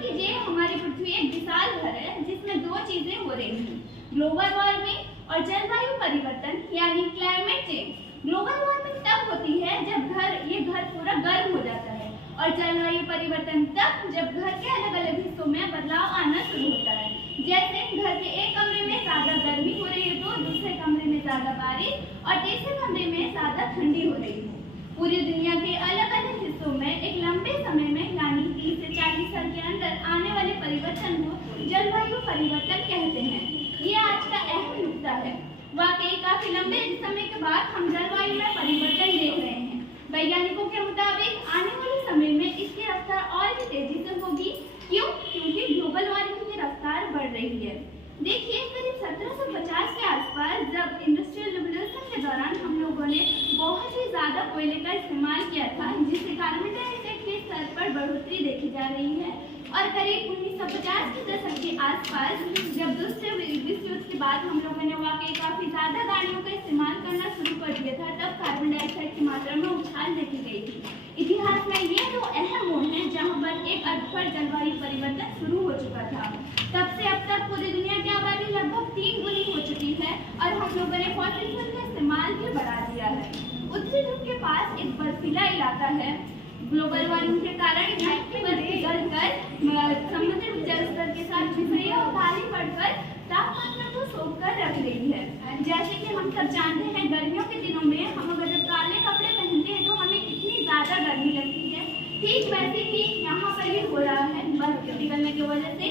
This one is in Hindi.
कीजिए हमारी पृथ्वी एक विशाल घर है जिसमें दो चीजें हो रही हैं, ग्लोबल वार्मिंग और जलवायु परिवर्तन यानी क्लाइमेट चेंज। ग्लोबल वार्मिंग तब होती है जब ये घर पूरा गर्म हो जाता है और जलवायु परिवर्तन तब जब घर के अलग अलग हिस्सों में बदलाव आना शुरू होता है। जैसे घर के एक कमरे में ज्यादा गर्मी हो रही है तो दूसरे कमरे में ज्यादा बारिश और तीसरे कमरे में ज्यादा ठंडी हो रही है। पूरी दुनिया के अलग अलग हिस्सों में एक लंबे समय में यानी 30 से 40 साल के अंदर आने वाले परिवर्तन को जलवायु परिवर्तन कहते हैं। ये आज का अहम नुकता है। वाकई काफी लंबे समय के बाद हम जलवायु में परिवर्तन देख रहे हैं। वैज्ञानिकों के मुताबिक आने वाले समय में इसकी रफ्तार और भी तेजी से होगी। क्यों? क्योंकि ग्लोबल वार्मिंग की रफ्तार बढ़ रही है। देखिए, करीब 1750 के आसपास जब इंडस्ट्रियल रिवोल्यूशन के दौरान हम लोगों ने बहुत ही ज्यादा कोयले का इस्तेमाल किया था, जिससे कार्बन डाइऑक्साइड के स्तर पर बढ़ोतरी देखी जा रही है। और करीब 1950 के दशक के आसपास जब दूसरे विश्व युद्ध के बाद हम लोगों ने वाकई काफी ज्यादा गाड़ियों का इस्तेमाल करना शुरू कर दिया था, तब कार्बन डाइऑक्साइड की मात्रा में उछाल देखी गई थी। इतिहास में ये दो अहम मोड़ हैं जहाँ पर एक अर्थ पर जलवायु परिवर्तन शुरू हो चुका था। तब से अब तक पूरी दुनिया की आबादी लगभग 3 गुनी हो चुकी है और हम लोगों ने फॉसिल फ्यूल का इस्तेमाल भी बढ़ा दिया है। उत्तरी ध्रुव के पास एक बर्फीला इलाका है। ग्लोबल वार्मिंग के कारण यहाँ की बर्फ पिघलकर समुद्र जल स्तर के साथ मिल रही है और पानी बढ़कर तापमान को सोख कर रख रही है। जैसे कि हम सब जानते हैं, गर्मियों के दिनों में हम अगर जब काले कपड़े पहनते हैं तो हमें कितनी ज्यादा गर्मी लगती है। ठीक वैसे ही यहाँ पर भी हो रहा है बर्फ के पिघलने की वजह से।